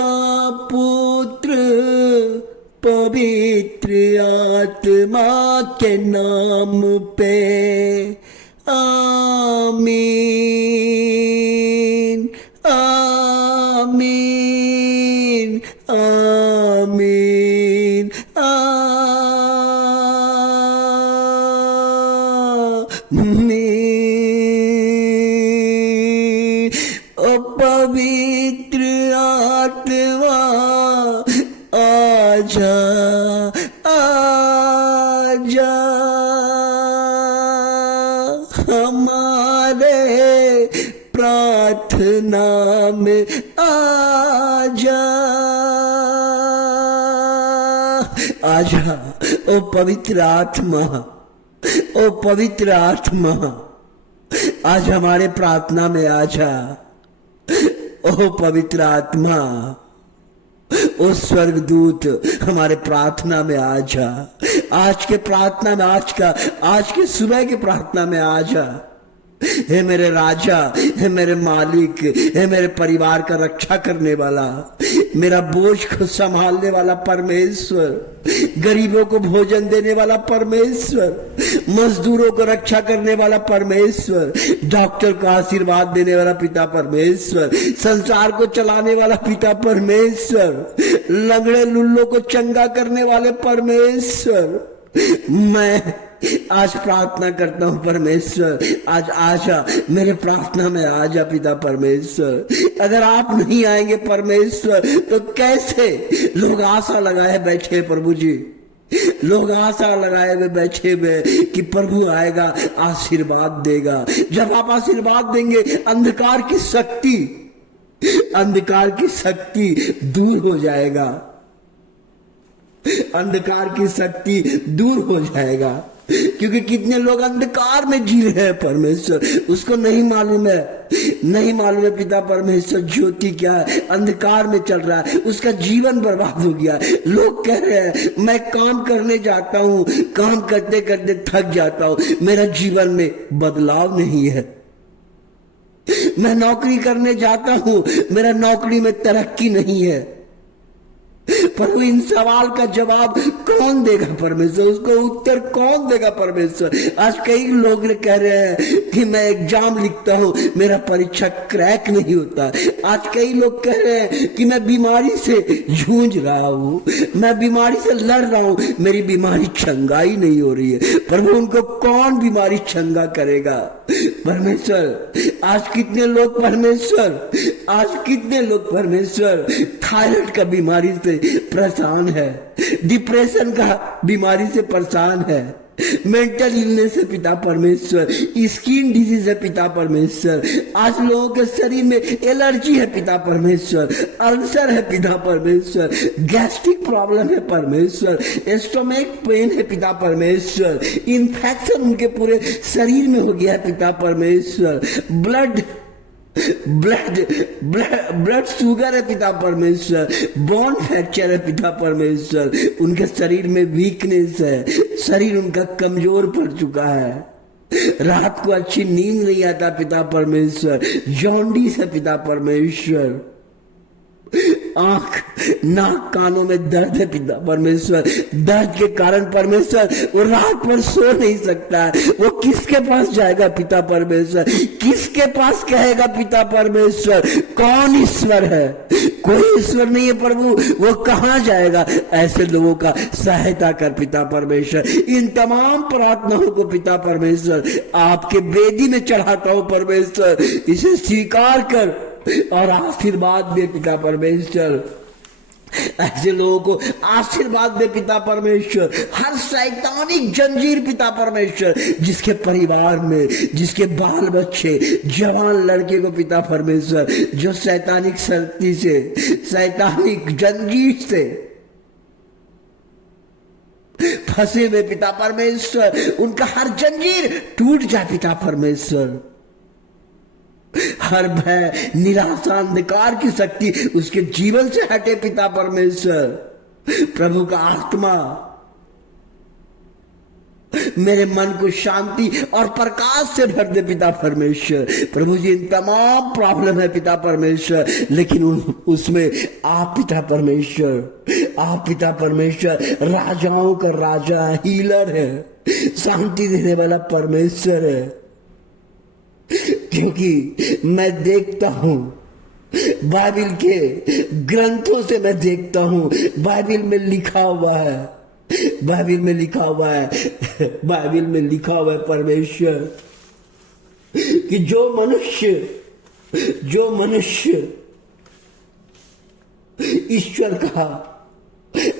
पिता पुत्र पवित्र आत्मा के नाम पे आमीन आमीन आमीन आमीन। ओ पवित्र आत्मा आजा आजा हमारे प्रार्थना में आजा आजा। ओ पवित्र आत्मा, ओ पवित्र आत्मा आज हमारे प्रार्थना में आजा। ओ पवित्र आत्मा, ओ स्वर्गदूत हमारे प्रार्थना में आजा। आज के प्रार्थना में, आज के सुबह के प्रार्थना में आजा। हे मेरे राजा, हे मेरे मालिक, हे मेरे परिवार का रक्षा करने वाला, मेरा बोझ को संभालने वाला परमेश्वर, गरीबों को भोजन देने वाला परमेश्वर, मजदूरों को रक्षा करने वाला परमेश्वर, डॉक्टर को आशीर्वाद देने वाला पिता परमेश्वर, संसार को चलाने वाला पिता परमेश्वर, लंगड़े लुल्लों को चंगा करने वाले परमेश्वर। मैं आज प्रार्थना करता हूं परमेश्वर, आज आजा, मेरे प्रार्थना में आजा पिता परमेश्वर। अगर आप नहीं आएंगे परमेश्वर तो कैसे? लोग आशा लगाए बैठे प्रभु जी, लोग आशा लगाए हुए बैठे हुए कि प्रभु आएगा, आशीर्वाद देगा। जब आप आशीर्वाद देंगे अंधकार की शक्ति दूर हो जाएगा, अंधकार की शक्ति दूर हो जाएगा। क्योंकि कितने लोग अंधकार में जी रहे हैं परमेश्वर, उसको नहीं मालूम है, नहीं मालूम है पिता परमेश्वर ज्योति क्या है, अंधकार में चल रहा है, उसका जीवन बर्बाद हो गया। लोग कह रहे हैं मैं काम करने जाता हूँ, काम करते करते थक जाता हूँ, मेरा जीवन में बदलाव नहीं है। मैं नौकरी करने जाता हूँ, मेरा नौकरी में तरक्की नहीं है। पर इन सवाल का जवाब कौन देगा परमेश्वर? उसको उत्तर कौन देगा परमेश्वर? आज कई लोग कह रहे हैं कि मैं एग्जाम लिखता हूँ, मेरा परीक्षा क्रैक नहीं होता। आज कई लोग कह रहे हैं कि मैं बीमारी से जूझ रहा हूँ, मैं बीमारी से लड़ रहा हूँ, मेरी बीमारी चंगाई नहीं हो रही है। प्रभु उनको कौन बीमारी चंगा करेगा? परमेश्वर आज कितने लोग परमेश्वर थायराइड का बीमारी से परेशान है, डिप्रेशन का बीमारी से परेशान है, मेंटल इलनेस है पिता परमेश्वर, स्किन डिजीज है पिता परमेश्वर। आज लोगों के शरीर में एलर्जी है पिता परमेश्वर, अल्सर है पिता परमेश्वर, गैस्ट्रिक प्रॉब्लम है परमेश्वर, स्टोमक पेन है पिता परमेश्वर, इन्फेक्शन उनके पूरे शरीर में हो गया है पिता परमेश्वर, ब्लड शुगर है पिता परमेश्वर, बोन फ्रैक्चर है पिता परमेश्वर, उनके शरीर में वीकनेस है, शरीर उनका कमजोर पड़ चुका है, रात को अच्छी नींद नहीं आता पिता परमेश्वर, जॉन्डिस है पिता परमेश्वर, आंख नाक कानों में दर्द है पिता परमेश्वर, दर्द के कारण परमेश्वर वो रात भर सो नहीं सकता है। वो किसके पास जाएगा पिता परमेश्वर? किसके पास कहेगा पिता परमेश्वर? कौन ईश्वर है? कोई ईश्वर नहीं है प्रभु, वो कहां जाएगा? ऐसे लोगों का सहायता कर पिता परमेश्वर। इन तमाम प्रार्थनाओं को पिता परमेश्वर आपके वेदी में चढ़ाता हूं परमेश्वर, इसे स्वीकार कर और आशीर्वाद दे पिता परमेश्वर। ऐसे लोगों को आशीर्वाद दे पिता परमेश्वर। हर शैतानिक जंजीर पिता परमेश्वर जिसके परिवार में, जिसके बाल बच्चे, जवान लड़के को पिता परमेश्वर जो शैतानिक शक्ति से, शैतानिक जंजीर से फंसे हुए पिता परमेश्वर, उनका हर जंजीर टूट जाए पिता परमेश्वर। हर भय, निराशा, अंधकार की शक्ति उसके जीवन से हटे पिता परमेश्वर। प्रभु का आत्मा मेरे मन को शांति और प्रकाश से भर दे पिता परमेश्वर। प्रभु जी, इन तमाम प्रॉब्लम है पिता परमेश्वर, लेकिन उसमें आप पिता परमेश्वर, आप पिता परमेश्वर राजाओं का राजा, हीलर है, शांति देने वाला परमेश्वर है। क्योंकि मैं देखता हूं, बाइबल के ग्रंथों से मैं देखता हूं, बाइबल में लिखा हुआ है, बाइबल में लिखा हुआ है, बाइबल में लिखा हुआ है परमेश्वर कि जो मनुष्य ईश्वर का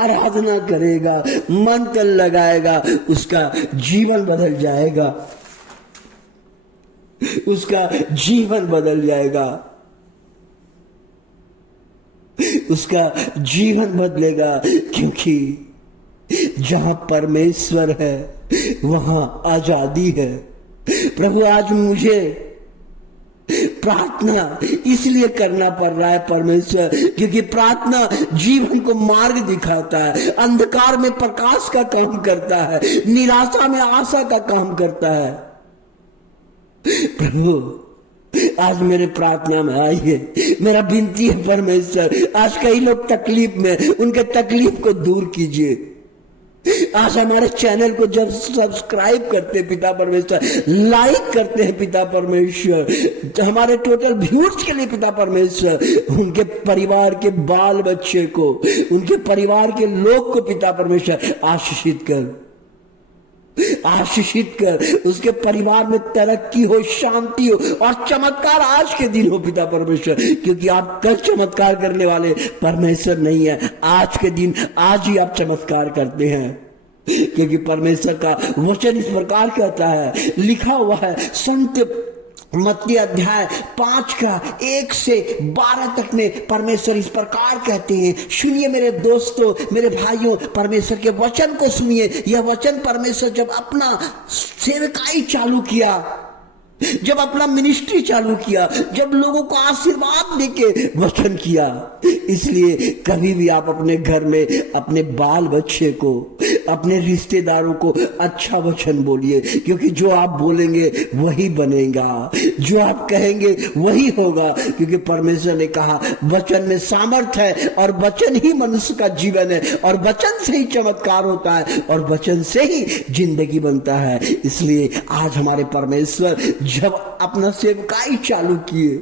आराधना करेगा, मंत्र लगाएगा, उसका जीवन बदल जाएगा, उसका जीवन बदल जाएगा, उसका जीवन बदलेगा। क्योंकि जहां परमेश्वर है वहां आजादी है। प्रभु, आज मुझे प्रार्थना इसलिए करना पड़ रहा है परमेश्वर, क्योंकि प्रार्थना जीवन को मार्ग दिखाता है, अंधकार में प्रकाश का काम करता है, निराशा में आशा का काम करता है। प्रभु, आज मेरे प्रार्थना में आइए, मेरा विनती है परमेश्वर। आज कई लोग तकलीफ में, उनके तकलीफ को दूर कीजिए। आज हमारे चैनल को जब सब्सक्राइब करते हैं पिता परमेश्वर, लाइक करते हैं पिता परमेश्वर, तो हमारे टोटल व्यूअर्स के लिए पिता परमेश्वर, उनके परिवार के बाल बच्चे को, उनके परिवार के लोग को पिता परमेश्वर आशीषित कर, आशीषित कर। उसके परिवार में तरक्की हो, शांति हो और चमत्कार आज के दिन हो पिता परमेश्वर। क्योंकि आप कल चमत्कार करने वाले परमेश्वर नहीं है, आज के दिन आज ही आप चमत्कार करते हैं। क्योंकि परमेश्वर का वचन इस प्रकार कहता है, लिखा हुआ है संत मत्ती अध्याय 5 का 1 से 12 तक में परमेश्वर इस प्रकार कहते हैं। सुनिए मेरे दोस्तों, मेरे भाइयों, परमेश्वर के वचन को सुनिए। यह वचन परमेश्वर जब अपना सेवकाई चालू किया, जब अपना मिनिस्ट्री चालू किया, जब लोगों को आशीर्वाद देके वचन किया, इसलिए कभी भी आप अपने घर में अपने बाल बच्चे को, अपने रिश्तेदारों को अच्छा वचन बोलिए। क्योंकि जो आप बोलेंगे वही बनेगा, जो आप कहेंगे वही होगा। क्योंकि परमेश्वर ने कहा वचन में सामर्थ है और वचन ही मनुष्य का जीवन है, और वचन से ही चमत्कार होता है, और वचन से ही जिंदगी बनता है। इसलिए आज हमारे परमेश्वर जब अपना सेवकाई चालू किए,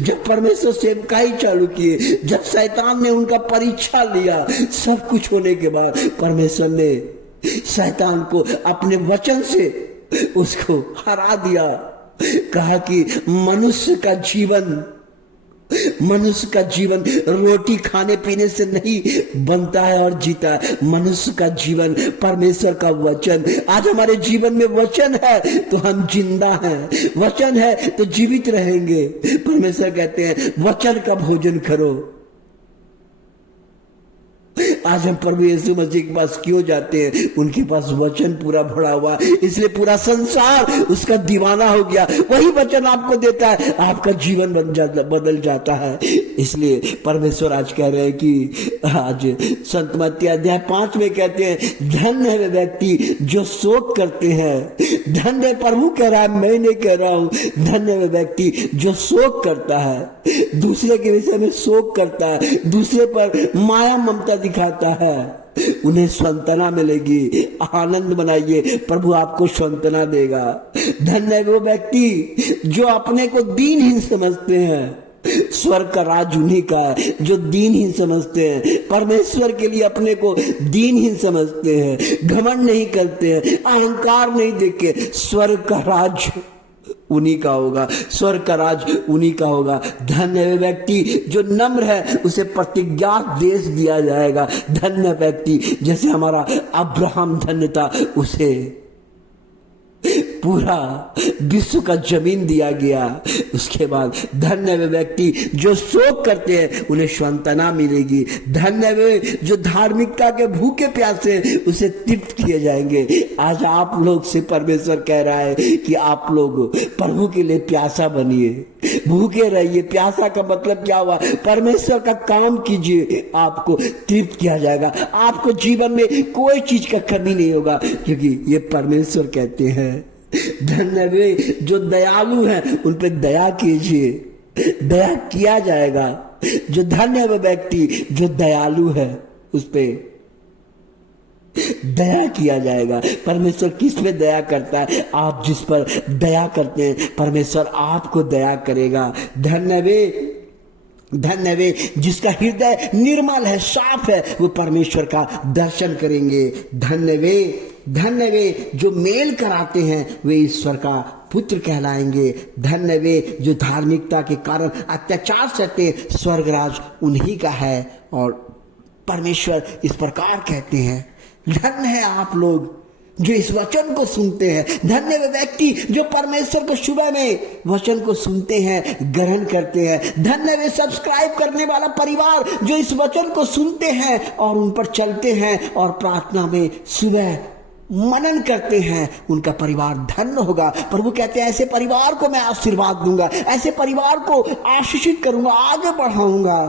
जब परमेश्वर सेवकाई चालू किए, जब शैतान ने उनका परीक्षा लिया, सब कुछ होने के बाद परमेश्वर ने शैतान को अपने वचन से उसको हरा दिया। कहा कि मनुष्य का जीवन रोटी खाने पीने से नहीं बनता है और जीता है। मनुष्य का जीवन परमेश्वर का वचन। आज हमारे जीवन में वचन है तो हम जिंदा हैं, वचन है तो जीवित रहेंगे। परमेश्वर कहते हैं वचन का भोजन करो। आज हम प्रभु यीशु मसीह के पास क्यों जाते हैं? उनके पास वचन पूरा भरा हुआ, इसलिए पूरा संसार उसका दीवाना हो गया। वही वचन आपको देता है, आपका जीवन बदल जाता है। इसलिए परमेश्वर आज कह रहे हैं कि आज संत मत्ती अध्याय 5 में कहते हैं धन्य है वे व्यक्ति जो शोक करते हैं। धन्य है, प्रभु कह रहा है, मैं नहीं कह रहा हूं। धन्य है वे व्यक्ति जो शोक करता है, दूसरे के विषय में शोक करता है, दूसरे पर माया ममता दिखाता है, उन्हें सांत्वना मिलेगी। आनंद मनाइए, प्रभु आपको सांत्वना देगा। धन्य है वो व्यक्ति जो अपने को दीनहीन समझते हैं, स्वर्ग का राज उन्हीं का है जो दीनहीन समझते हैं, परमेश्वर के लिए अपने को दीनहीन समझते हैं, घमंड नहीं करते हैं, अहंकार नहीं देखे। स्वर्ग का राज उन्हीं का होगा, स्वर्ग का राज उन्हीं का होगा। धन्य है व्यक्ति जो नम्र है, उसे प्रतिज्ञा देश दिया जाएगा। धन्य व्यक्ति, जैसे हमारा अब्राहम धन्य था, उसे पूरा विश्व का जमीन दिया गया। उसके बाद धन्य वे व्यक्ति जो शोक करते हैं, उन्हें सांत्वना मिलेगी। धन्य वे जो धार्मिकता के भूखे प्यासे, उसे तृप्त किए जाएंगे। आज आप लोग से परमेश्वर कह रहा है कि आप लोग प्रभु के लिए प्यासा बनिए, भूखे रहिए। प्यासा का मतलब क्या हुआ? परमेश्वर का काम कीजिए, आपको तृप्त किया जाएगा। आपको जीवन में कोई चीज का कमी नहीं होगा, क्योंकि ये परमेश्वर कहते हैं धन्य वे जो दयालु हैं, उन पर दया कीजिए, दया किया जाएगा। जो धन्य वो व्यक्ति जो दयालु है, उस पे दया किया जाएगा। परमेश्वर किस पे दया करता है? आप जिस पर दया करते हैं, परमेश्वर आपको दया करेगा। धन्य वे जिसका हृदय निर्मल है, साफ है, वो परमेश्वर का दर्शन करेंगे। धन्य वे जो मेल कराते हैं, वे ईश्वर का पुत्र कहलाएंगे। धन्य वे जो धार्मिकता के कारण अत्याचार सहते हैं, स्वर्गराज उन्हीं का है। और परमेश्वर इस प्रकार कहते हैं, धन्य है आप लोग जो इस वचन को सुनते हैं। धन्य वे व्यक्ति जो परमेश्वर को सुबह में वचन को सुनते हैं, ग्रहण करते हैं। धन्य वे सब्सक्राइब करने वाला परिवार जो इस वचन को सुनते हैं और उन पर चलते हैं और प्रार्थना में सुबह मनन करते हैं। उनका परिवार धन्य होगा। प्रभु कहते हैं ऐसे परिवार को मैं आशीर्वाद दूंगा, ऐसे परिवार को आशीषित करूंगा, आगे बढ़ाऊंगा।